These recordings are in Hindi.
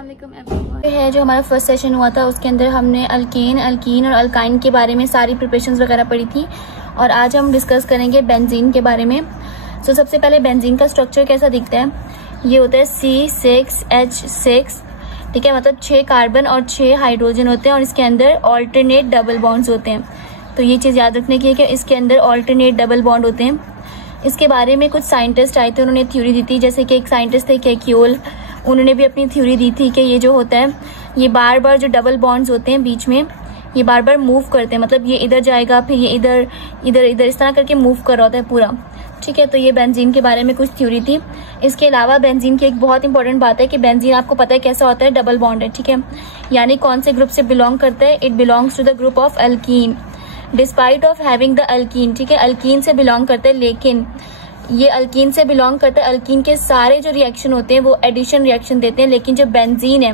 अस्सलामुअलैकुम एवरीवन। है जो हमारा फर्स्ट सेशन हुआ था उसके अंदर हमने अल्कीन और अल्काइन के बारे में सारी प्रिपरेशंस वगैरह पढ़ी थी और आज हम डिस्कस करेंगे बेंजीन के बारे में। सो सबसे पहले बेंजीन का स्ट्रक्चर कैसा दिखता है, ये होता है C6H6, ठीक है, मतलब 6 कार्बन और 6 हाइड्रोजन होते हैं और इसके अंदर ऑल्टरनेट डबल बॉन्ड्स होते हैं। तो ये चीज़ याद रखने की है कि इसके अंदर ऑल्टरनेट डबल बॉन्ड होते हैं। इसके बारे में कुछ साइंटिस्ट आए थे, उन्होंने थ्योरी दी थी, जैसे कि एक साइंटिस्ट थे केक्यूल, उन्होंने भी अपनी थ्योरी दी थी कि ये जो होता है ये बार बार जो डबल बॉन्ड्स होते हैं बीच में ये बार बार मूव करते हैं, मतलब ये इधर जाएगा फिर ये इधर इधर इधर इस तरह करके मूव कर रहा होता है पूरा, ठीक है। तो ये बेंजीन के बारे में कुछ थ्योरी थी। इसके अलावा बेंजीन की एक बहुत इंपॉर्टेंट बात है कि बेंजीन आपको पता है कैसा होता है, डबल बॉन्ड है, ठीक है, यानी कौन से ग्रुप से बिलोंग करता है, it belongs to the group of alkene despite of having the alkene, ठीक है, अल्कीन से बिलोंग करते हैं, लेकिन ये अल्कीन से बिलोंग करते हैं, अल्कीन के सारे जो रिएक्शन होते हैं वो एडिशन रिएक्शन देते हैं, लेकिन जो बेंजीन है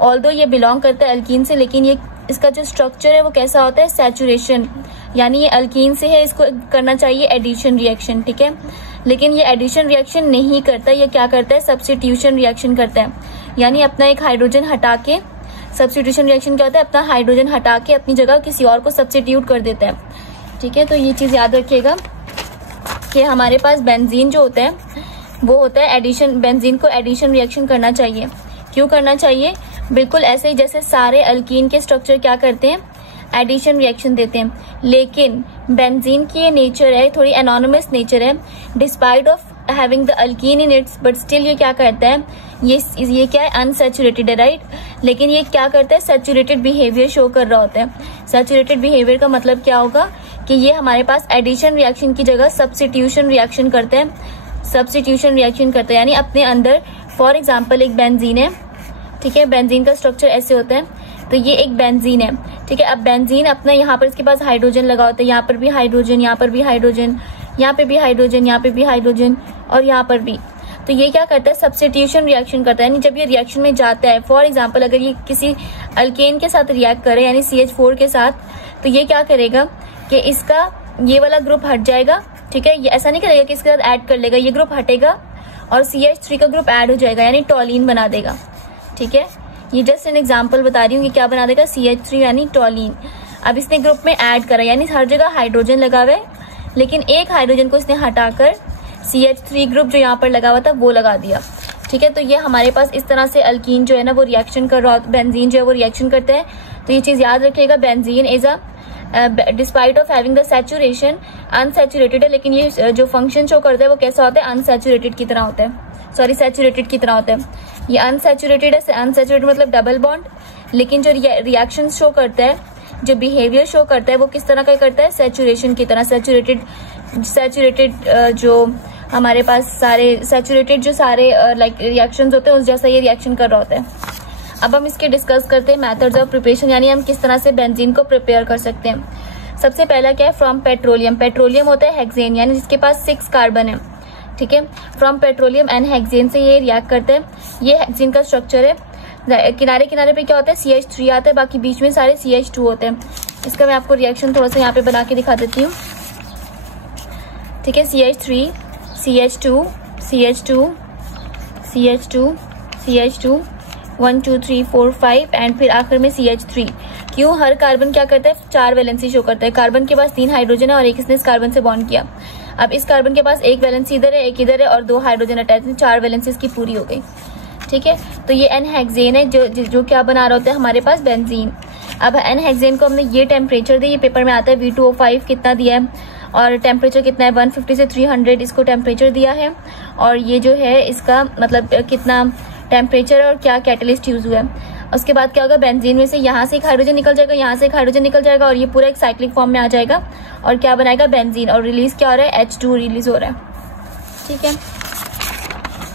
ऑल्दो ये बिलोंग करता है अल्कीन से, लेकिन ये इसका जो स्ट्रक्चर है वो कैसा होता है, सैचुरेशन, यानी ये अल्कीन से है, इसको करना चाहिए एडिशन रिएक्शन, ठीक है, लेकिन ये एडिशन रिएक्शन नहीं करता, ये क्या करता है, सब्स्टिट्यूशन रिएक्शन करता है, यानी अपना एक हाइड्रोजन हटा के, सब्स्टिट्यूशन रिएक्शन क्या होता है, अपना हाइड्रोजन हटा के अपनी जगह किसी और को सब्स्टिट्यूट कर देता है, ठीक है। तो ये चीज याद रखिएगा कि हमारे पास बेंजीन जो होता है वो होता है एडिशन, बेंजीन को एडिशन रिएक्शन करना चाहिए। क्यों करना चाहिए, बिल्कुल ऐसे ही जैसे सारे अल्कीन के स्ट्रक्चर क्या करते हैं, एडिशन रिएक्शन देते हैं, लेकिन बेंजीन की ये नेचर है, थोड़ी एनोनिमस नेचर है, despite of having the alkyne in its, but still ये क्या करता है, ये क्या है, अनसैचुरेटेड है, राइट, लेकिन ये क्या करता है, सैचुरेटेड बिहेवियर शो कर रहा होता है। सैचुरेटेड बिहेवियर का मतलब क्या होगा कि ये हमारे पास एडिशन रिएक्शन की जगह सब्स्टिट्यूशन रिएक्शन करते हैं, सब्स्टिट्यूशन रिएक्शन करते हैं, यानी अपने अंदर, फॉर एग्जाम्पल एक बेंजीन है, ठीक है, बेंजीन का स्ट्रक्चर ऐसे होता है, तो ये एक बेंजीन है, ठीक है। अब बेंजीन अपना यहाँ पर इसके पास हाइड्रोजन लगा होता है, यहाँ पर भी हाइड्रोजन, यहाँ पर भी हाइड्रोजन, यहाँ पे भी हाइड्रोजन, यहाँ पे भी हाइड्रोजन और यहाँ पर भी, तो ये क्या करता है, सब्स्टिट्यूशन रिएक्शन करता है, यानी जब ये रिएक्शन में जाता है, फॉर एग्जांपल अगर ये किसी अल्केन के साथ रिएक्ट करे यानी CH4 के साथ, तो ये क्या करेगा कि इसका ये वाला ग्रुप हट जाएगा, ठीक है, ये ऐसा नहीं करेगा कि इसके साथ ऐड कर लेगा, ये ग्रुप हटेगा और CH3 का ग्रुप ऐड हो जाएगा, यानी टॉलीन बना देगा, ठीक है। ये जस्ट एन एग्जाम्पल बता रही हूँ कि क्या बना देगा, CH3 यानी टॉलीन। अब इसने ग्रुप में ऐड करा, यानी हर जगह हाइड्रोजन लगा हुआ है, लेकिन एक हाइड्रोजन को इसने हटाकर CH3 ग्रुप जो यहाँ पर लगा हुआ था वो लगा दिया, ठीक है। तो ये हमारे पास इस तरह से अल्कीन जो है ना वो रिएक्शन कर रहा है, बेंजीन जो है वो रिएक्शन करता है। तो ये चीज याद रखिएगा, benzene is a despite of having the saturation unsaturated है, लेकिन ये जो फंक्शन शो करता है वो कैसा होता है, अनसैचुरेटेड की तरह होता है, सॉरी सैचुरेटेड की तरह होता है। ये अनसैचुरेटेड है, अनसैचुरेटेड मतलब डबल बॉन्ड, लेकिन जो रिएक्शन शो करता है, जो बिहेवियर शो करता है वो किस तरह का करता है, सैचुरेशन की तरह, सैचुरेटेड जो हमारे पास सारे सैचुरेटेड जो सारे लाइक रिएक्शंस होते हैं उस जैसा ये रिएक्शन कर रहा होता है। अब हम इसके डिस्कस करते हैं मेथड्स ऑफ प्रिपरेशन, यानी हम किस तरह से बेंजीन को प्रिपेयर कर सकते हैं। सबसे पहला क्या है, फ्रॉम पेट्रोलियम, पेट्रोलियम होता है हेक्सेन, यानी जिसके पास 6 कार्बन है, ठीक है, फ्रॉम पेट्रोलियम एंड हेक्सेन से ये रिएक्ट करते हैं। ये हेक्सेन का स्ट्रक्चर है, किनारे किनारे पे क्या होता है, CH3 आता है, बाकी बीच में सारे CH2 होते हैं। इसका मैं आपको रिएक्शन थोड़ा सा यहाँ पे बना के दिखा देती हूँ, ठीक है, CH3 CH2 CH2 CH2 CH2 1 2 3 4 5 and फिर आखिर में CH3। क्यों, हर कार्बन क्या करता है, 4 वैलेंसी शो करता है, कार्बन के पास 3 हाइड्रोजन है और एक इसने इस कार्बन से बॉन्ड किया। अब इस कार्बन के पास एक वैलेंसी इधर है, एक इधर है और 2 हाइड्रोजन अटैच है, 4 वैलेंसी इसकी पूरी हो गई, ठीक है। तो ये एन हेक्सेन है जो क्या बना रहा होता है हमारे पास, बेंजीन। अब एन हेक्सेन को हमने ये टेम्परेचर दिया, ये पेपर में आता है, V2O5 कितना दिया है और टेम्परेचर कितना है, 150 से 300 इसको टेम्परेचर दिया है, और ये जो है इसका मतलब कितना टेम्परेचर और क्या कैटलिस्ट यूज हुआ है। उसके बाद क्या होगा, बेंजीन में से यहाँ से एक हाइड्रोजन निकल जाएगा, यहाँ से एक हाइड्रोजन निकल जाएगा और ये पूरा एक साइक्लिक फॉर्म में आ जाएगा और क्या बनाएगा, बेंजीन, और रिलीज क्या हो रहा है, H2 रिलीज हो रहा है, ठीक है।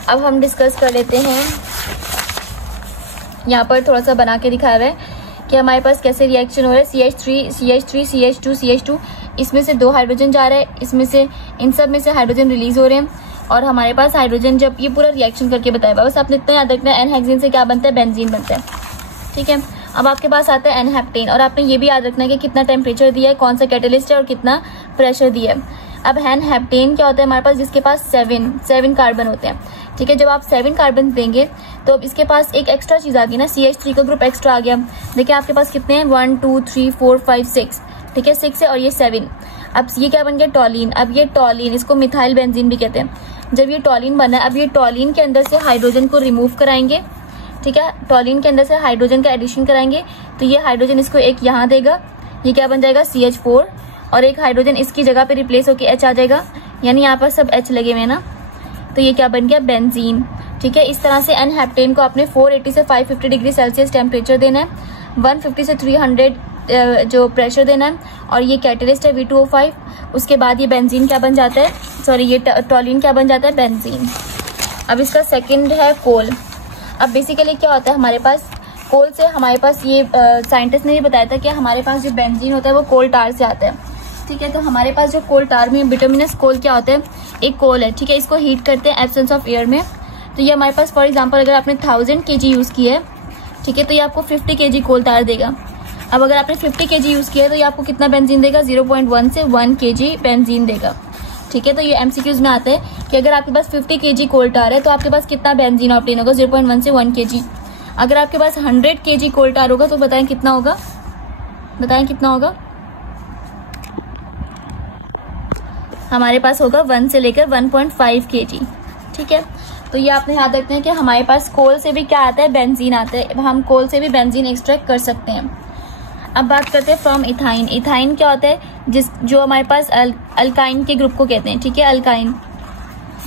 अब हम डिस्कस कर लेते हैं, यहाँ पर थोड़ा सा बना के दिखाया हुआ है कि हमारे पास कैसे रिएक्शन हो रहा है, CH3 CH2 CH2, इसमें से 2 हाइड्रोजन जा रहा है, इसमें से इन सब में से हाइड्रोजन रिलीज हो रहे हैं और हमारे पास हाइड्रोजन, जब ये पूरा रिएक्शन करके बताया हुआ, बस आपने इतना याद रखना है, एन हेक्सेन से क्या बनता है, बेंजीन बनता है, ठीक है। अब आपके पास आता है एन हेप्टेन और आपने ये भी याद रखना है कि कितना टेम्परेचर दिया है, कौन सा कैटलिस्ट है और कितना प्रेशर दिया है। अब एन हेप्टेन क्या होता है हमारे पास, जिसके पास 7 कार्बन होते हैं, ठीक है। जब आप 7 कार्बन देंगे तो अब इसके पास एक एक्स्ट्रा चीज आ गई ना, CH3 का ग्रुप एक्स्ट्रा आ गया। देखिए आपके पास कितने हैं, 1 2 3 4 5 6, ठीक है, 6 है और ये 7। अब ये क्या बन गया, टॉलिन। अब ये टॉलिन, इसको मिथाइल बेंजीन भी कहते हैं। जब ये टॉलिन बना है, अब ये टॉलिन के अंदर से हाइड्रोजन को रिमूव कराएंगे, ठीक है, टॉलिन के अंदर से हाइड्रोजन का एडिशन कराएंगे, तो ये हाइड्रोजन इसको एक यहाँ देगा, ये क्या बन जाएगा, CH4, और एक हाइड्रोजन इसकी जगह पे रिप्लेस होकर H आ जाएगा, यानी यहाँ पर सब H लगे हुए ना, तो ये क्या बन गया, बेंजीन, ठीक है। इस तरह से एन हेप्टेन को आपने 480 से 550 डिग्री सेल्सियस टेम्परेचर देना है, 150 से 300 जो प्रेशर देना है, और ये कैटलिस्ट है V2O5। उसके बाद ये बेंजीन क्या बन जाता है, सॉरी ये टॉलिन क्या बन जाता है, बेंजीन। अब इसका सेकंड है कोल। अब बेसिकली क्या होता है हमारे पास, कोल से हमारे पास ये साइंटिस्ट ने भी बताया था कि हमारे पास जो बेंजीन होता है वो कोल टार से आता है, ठीक है। तो हमारे पास जो कोल टार में बिटुमिनस कोल क्या होता है, एक कोल है, ठीक है, इसको हीट करते हैं एब्सेंस ऑफ एयर में। तो ये हमारे पास फॉर एग्जांपल अगर आपने 1000 kg यूज किया है, ठीक है, तो ये आपको 50 kg कोल टार देगा। अब अगर आपने 50 kg यूज किया है तो ये आपको कितना बेंजीन देगा, 0.1 से 1 kg बेंजीन देगा, ठीक है। तो ये MCQs में आता है कि अगर आपके पास 50 kg कोल टार है तो आपके पास कितना बेंजीन ऑब्टेन होगा, 0.1 से 1 kg। अगर आपके पास 100 kg कोल टार होगा तो बताएं कितना होगा, बताएं कितना होगा, हमारे पास होगा 1 से लेकर 1.5 kg, ठीक है। तो ये आपने याद रखते हैं कि हमारे पास कोल से भी क्या आता है, बेंजीन आता है, हम कोल से भी बेंजीन एक्सट्रैक्ट कर सकते हैं। अब बात करते हैं फ्रॉम इथाइन। इथाइन क्या होता है, जो हमारे पास अल्काइन के ग्रुप को कहते हैं, ठीक है, अल्काइन,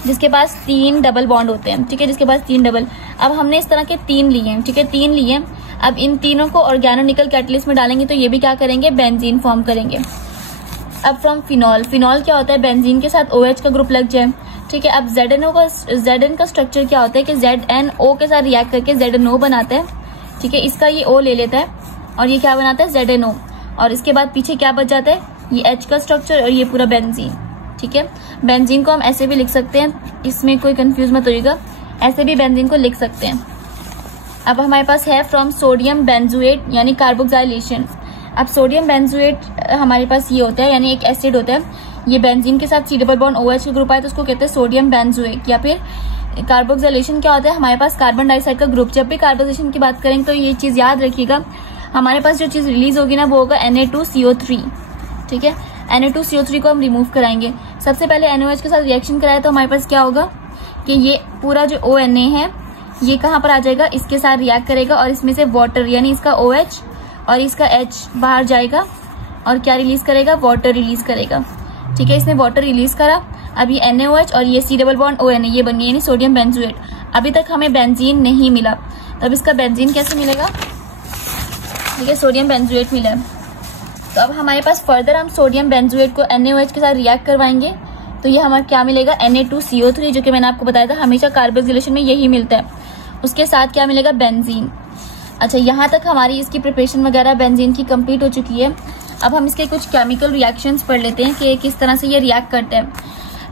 जिसके पास 3 डबल बॉन्ड होते हैं, ठीक है, जिसके पास 3 डबल। अब हमने इस तरह के 3 लिए हैं, ठीक है, 3 लिए। अब इन तीनों को ऑर्गेनोनिकल कैटलिस्ट में डालेंगे तो ये भी क्या करेंगे, बेंजीन फॉर्म करेंगे। अब फ्रॉम फिनॉल। फिनॉल क्या होता है, बेंजीन के साथ OH का ग्रुप लग जाए, ठीक है। अब ZN का स्ट्रक्चर क्या होता है कि ZNO के साथ रिएक्ट करके ZNO बनाता है, ठीक है, इसका ये O ले लेता है और ये क्या बनाता है, ZNO, और इसके बाद पीछे क्या बच जाता है, ये H का स्ट्रक्चर और ये पूरा बेंजीन, ठीक है। बेंजीन को हम ऐसे भी लिख सकते हैं, इसमें कोई कंफ्यूज मत होइएगा, ऐसे भी बेंजीन को लिख सकते हैं। अब हमारे पास है फ्रॉम सोडियम बेंजोएट यानी कार्बोक्सिलेशन। अब सोडियम बेंजोएट हमारे पास ये होता है, यानी एक एसिड होता है, ये बेंजीन के साथ C डबल बॉन्ड OH का ग्रुप आए तो उसको कहते हैं सोडियम बेंजोएट। या फिर कार्बोक्सिलेशन क्या होता है, हमारे पास कार्बन डाइऑक्साइड का ग्रुप। जब भी कार्बोक्सिलेशन की बात करेंगे तो ये चीज याद रखिएगा, हमारे पास जो चीज रिलीज होगी ना वो होगा Na2CO3, ठीक है। Na2CO3 को हम रिमूव कराएंगे। सबसे पहले NOH के साथ रिएक्शन कराए तो हमारे पास क्या होगा कि ये पूरा जो ONA है ये कहाँ पर आ जाएगा, इसके साथ रिएक्ट करेगा और इसमें से वाटर यानी इसका OH और इसका H बाहर जाएगा और क्या रिलीज करेगा, वाटर रिलीज करेगा, ठीक है। इसने वाटर रिलीज करा, अब ये NaOH और ये C डबल बॉन्ड ONA ये बन गया यानी सोडियम बेंजोएट। अभी तक हमें बेंजीन नहीं मिला, तो अब इसका बेंजीन कैसे मिलेगा, ठीक है, सोडियम बेंजोएट मिला है। तो अब हमारे पास फर्दर हम सोडियम बेंजोएट को NaOH के साथ रिएक्ट करवाएंगे तो ये हमारा क्या मिलेगा, Na2CO3, जो कि मैंने आपको बताया था हमेशा कार्बोक्सिलेशन में यही मिलता है। उसके साथ क्या मिलेगा, बेंजीन। अच्छा, यहाँ तक हमारी इसकी प्रिपरेशन वगैरह बेंजीन की कंप्लीट हो चुकी है। अब हम इसके कुछ केमिकल रिएक्शंस पढ़ लेते हैं कि किस तरह से ये रिएक्ट करते हैं।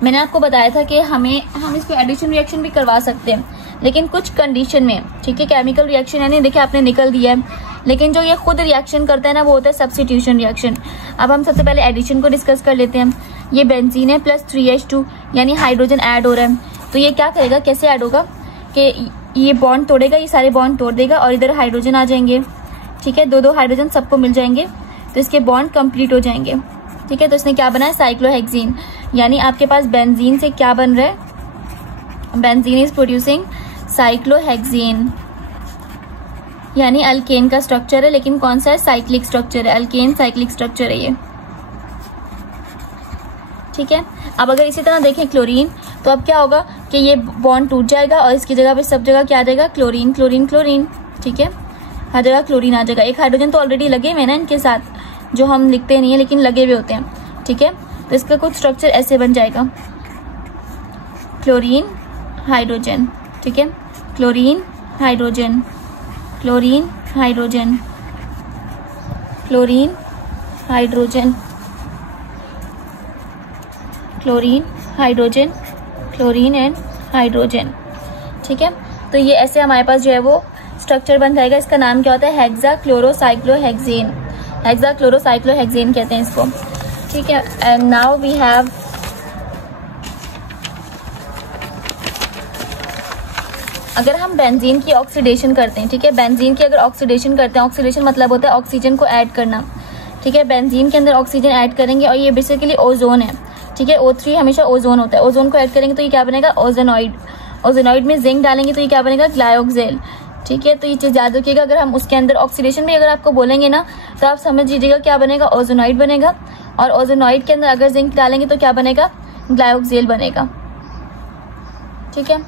मैंने आपको बताया था कि हम इसको एडिशन रिएक्शन भी करवा सकते हैं, लेकिन कुछ कंडीशन में, ठीक है। केमिकल रिएक्शन यानी देखिए आपने निकल दिया है, लेकिन जो ये खुद रिएक्शन करता है ना वो होता है सब्स्टिट्यूशन रिएक्शन। अब हम सबसे पहले एडिशन को डिस्कस कर लेते हैं। ये बेंजीन है प्लस 3H2 यानी हाइड्रोजन ऐड हो रहा है, तो ये क्या करेगा, कैसे ऐड होगा कि ये बॉन्ड तोड़ेगा, ये सारे बॉन्ड तोड़ देगा और इधर हाइड्रोजन आ जाएंगे, ठीक है, 2-2 हाइड्रोजन सबको मिल जाएंगे तो इसके बॉन्ड कंप्लीट हो जाएंगे, ठीक है। तो इसने क्या बनाया, साइक्लोहेक्सीन, यानी आपके पास बेंजीन से क्या बन रहा है, बेंजीन इज प्रोड्यूसिंग साइक्लोहेक्सीन, यानी अल्केन का स्ट्रक्चर है, लेकिन कौन सा है, साइक्लिक स्ट्रक्चर है, अल्केन साइक्लिक स्ट्रक्चर है ये, ठीक है। अब अगर इसी तरह देखें क्लोरीन, तो अब क्या होगा कि ये बॉन्ड टूट जाएगा और इसकी जगह पे सब जगह क्या आ जाएगा, क्लोरीन क्लोरीन क्लोरीन, ठीक है, हर जगह क्लोरीन आ जाएगा। एक हाइड्रोजन तो ऑलरेडी लगे हुए ना इनके साथ, जो हम लिखते नहीं है लेकिन लगे हुए होते हैं, ठीक है। तो इसका कुछ स्ट्रक्चर ऐसे बन जाएगा, क्लोरीन हाइड्रोजन, ठीक है, chlorine hydrogen, chlorine hydrogen, chlorine hydrogen, chlorine hydrogen, chlorine and hydrogen, ठीक है। तो ये ऐसे हमारे पास जो है वो स्ट्रक्चर बन जाएगा। इसका नाम क्या होता है, हेक्साक्लोरोसाइक्लोहेक्सेन, हेक्साक्लोरोसाइक्लोहेक्सेन कहते हैं इसको, ठीक है। एंड नाउ वी हैव अगर हम बेंजीन की ऑक्सीडेशन करते हैं, ठीक है, बेंजीन की अगर ऑक्सीडेशन करते हैं, ऑक्सीडेशन मतलब होता है ऑक्सीजन को ऐड करना, ठीक है, बेंजीन के अंदर ऑक्सीजन ऐड करेंगे और ये बेसिकली ओजोन है, ठीक है, O3 हमेशा ओजोन होता है, ओजोन को ऐड करेंगे तो ये क्या बनेगा, ओजोनॉइड, ओजोनॉइड में जिंक डालेंगे तो ये क्या बनेगा, ग्लायोक्सेल, ठीक है। तो ये चीज याद रखिएगा, अगर हम उसके अंदर ऑक्सीडेशन में अगर आपको बोलेंगे ना तो आप समझ लीजिएगा क्या बनेगा, ओजोनॉइड बनेगा, और ओजोनॉइड के अंदर अगर जिंक डालेंगे तो क्या बनेगा, ग्लायोक्सेल बनेगा, ठीक है।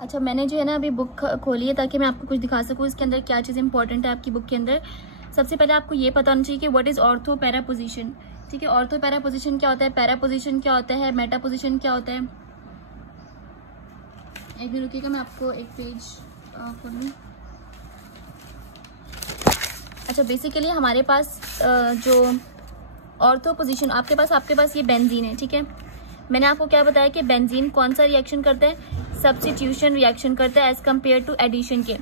अच्छा, मैंने जो है ना अभी बुक खोली है ताकि मैं आपको कुछ दिखा सकूँ इसके अंदर क्या चीज़ इंपॉर्टेंट है आपकी बुक के अंदर। सबसे पहले आपको ये पता होना चाहिए कि what is ortho para position, ठीक है। ऑर्थो पैरा पोजीशन क्या होता है, पैरा पोजीशन क्या होता है, मेटा पोजीशन क्या होता है। एक मिनट रुकिएगा, मैं आपको एक पेज खोल लूँ। अच्छा, बेसिकली हमारे पास जो ऑर्थो पोजीशन आपके पास ये बेंजीन है, ठीक है। मैंने आपको क्या बताया कि बेंजीन कौन सा रिएक्शन करता है, सब्स्टिट्यूशन रिएक्शन करता है एज कम्पेयर टू एडिशन के,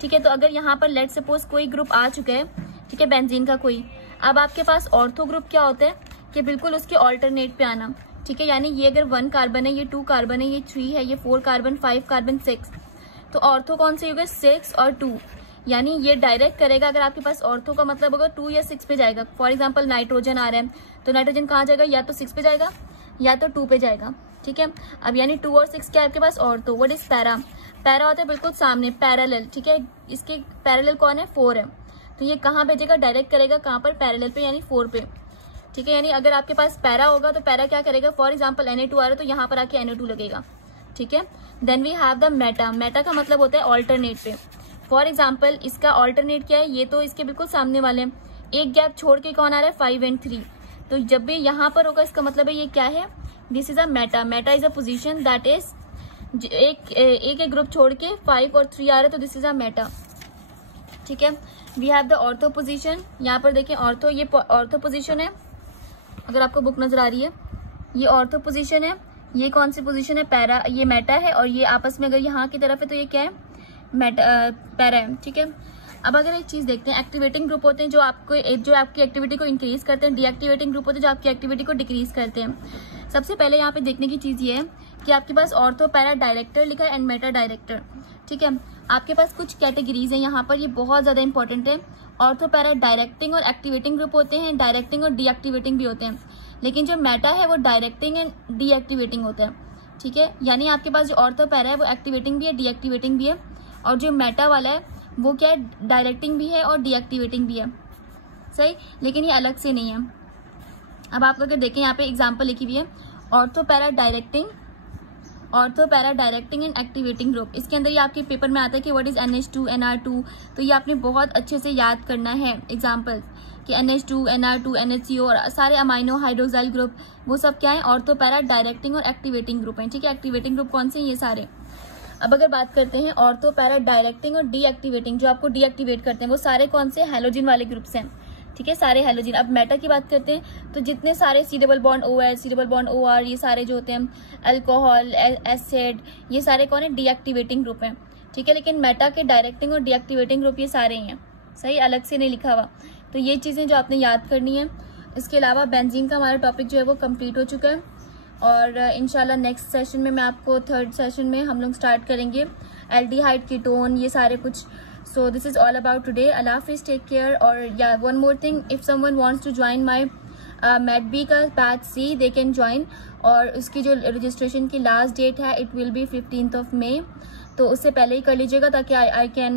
ठीक है। तो अगर यहाँ पर लेट सपोज कोई ग्रुप आ चुका है, ठीक है, बेंजीन का कोई, अब आपके पास ऑर्थो ग्रुप क्या होता है कि बिल्कुल उसके ऑल्टरनेट पे आना, ठीक है। यानी ये अगर 1 कार्बन है, ये 2 कार्बन है, ये 3 है, ये 4 कार्बन, 5 कार्बन, 6, तो ऑर्थो कौन से होगा, 6 और 2, यानी ये डायरेक्ट करेगा। अगर आपके पास ऑर्थो का मतलब होगा 2 या 6 पे जाएगा, फॉर एग्जाम्पल नाइट्रोजन आ रहा है तो नाइट्रोजन कहाँ जाएगा, या तो 6 पे जाएगा या तो 2 पे जाएगा, ठीक है। अब यानी 2 और 6 क्या है आपके पास, ortho. What is para, para होता है बिल्कुल सामने, पैरेलल, ठीक है। इसके पैरेलल कौन है, 4 है, तो ये कहाँ भेजेगा, डायरेक्ट करेगा कहाँ पर, पैरेलल पे, यानी 4 पे, ठीक है। यानी अगर आपके पास पैरा होगा तो पैरा क्या करेगा, फॉर एग्जाम्पल Na2 आ रहा है तो यहाँ पर आके Na2 लगेगा, ठीक है। Then we have the meta, meta का मतलब होता है ऑल्टरनेट पे। फॉर एग्जाम्पल इसका ऑल्टरनेट क्या है, ये तो इसके बिल्कुल सामने वाले हैं, एक गैप छोड़ के कौन आ रहा है, 5 और 3, तो जब भी यहाँ पर होगा इसका मतलब है ये क्या है, this is a Meta. Meta is a position that is एक ग्रुप छोड़ के 5 और 3 आ रहा है तो दिस इज अ मेटा, ठीक है। We have the ortho position, यहाँ पर देखें ऑर्थो, ये ऑर्थो पोजीशन है, अगर आपको बुक नजर आ रही है, ये ऑर्थो पोजीशन है, ये कौन सी पोजीशन है, पैरा, ये मेटा है, और ये आपस में अगर यहाँ की तरफ है तो ये क्या है, पैरा है, ठीक है। अब अगर एक चीज देखते हैं, एक्टिवेटिंग ग्रुप होते हैं जो आपकी एक्टिविटी को इंक्रीज करते हैं, डीएक्टिवेटिंग ग्रुप होते हैं जो आपकी एक्टिविटी को डिक्रीज करते हैं। सबसे पहले यहाँ पे देखने की चीज ये है कि आपके पास ऑर्थो पैरा डायरेक्टर लिखा है एंड मेटा डायरेक्टर, ठीक है। आपके पास कुछ कैटेगरीज है यहाँ पर, ये बहुत ज्यादा इंपॉर्टेंट है। ऑर्थो पैरा डायरेक्टिंग और एक्टिवेटिंग ग्रुप होते हैं, डायरेक्टिंग और डीएक्टिवेटिंग भी होते हैं, लेकिन जो मेटा है वो डायरेक्टिंग एंड डीएक्टिवेटिंग होता है, ठीक है। यानी आपके पास जो ऑर्थो पैरा है वो एक्टिवेटिंग भी है, डीएक्टिवेटिंग भी है, और जो मेटा वाला है वो क्या है, डायरेक्टिंग भी है और डीएक्टिवेटिंग भी है, सही, लेकिन ये अलग से नहीं है। अब आप अगर देखें यहाँ पे एग्जांपल लिखी हुई है, ortho para directing and activating group. इसके अंदर ये आपके पेपर में आता है कि व्हाट इज NH2 NR2, तो ये आपने बहुत अच्छे से याद करना है एग्जाम्पल कि NH2 NR2 NHCO और सारे अमाइनो हाइड्रोक्साइल ग्रुप वो सब क्या है, ऑर्थो पैरा डायरेक्टिंग और एक्टिवेटिंग ग्रुप है, ठीक है। एक्टिवेटिंग ग्रुप कौन से, ये सारे। अब अगर बात करते हैं ऑर्थो पैरा डायरेक्टिंग और डीएक्टिवेटिंग, जो आपको डीएक्टिवेट करते हैं वो सारे कौन से, हैलोजन वाले ग्रुप्स हैं, ठीक है, सारे हैलोजन। अब मेटा की बात करते हैं तो जितने सारे C double bond OH, C double bond OR, ये सारे जो होते हैं अल्कोहल, एसिड, ये सारे कौन है, डीएक्टिवेटिंग ग्रुप हैं, ठीक है। लेकिन मेटा के डायरेक्टिंग और डीएक्टिवेटिंग ग्रुप ये सारे ही हैं, सही, अलग से नहीं लिखा हुआ। तो ये चीजें जो आपने याद करनी है। इसके अलावा बेंजीन का हमारा टॉपिक जो है वो कंप्लीट हो चुका है, और इंशाल्लाह नेक्स्ट सेशन में मैं आपको, थर्ड सेशन में हम लोग स्टार्ट करेंगे एल्डिहाइड, कीटोन, ये सारे कुछ। So this is all about today. अल्लाह हाफिज़, टेक केयर। और या one more thing, if someone wants to join my math B का batch C, they can join, और उसकी जो रजिस्ट्रेशन की लास्ट डेट है इट विल बी 15 मई, तो उससे पहले ही कर लीजिएगा ताकि आई कैन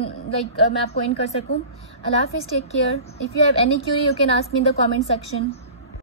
मैं आपको इन कर सकूँ। अल्लाह हाफिज़, take care. If you have any query you can ask me in the comment section.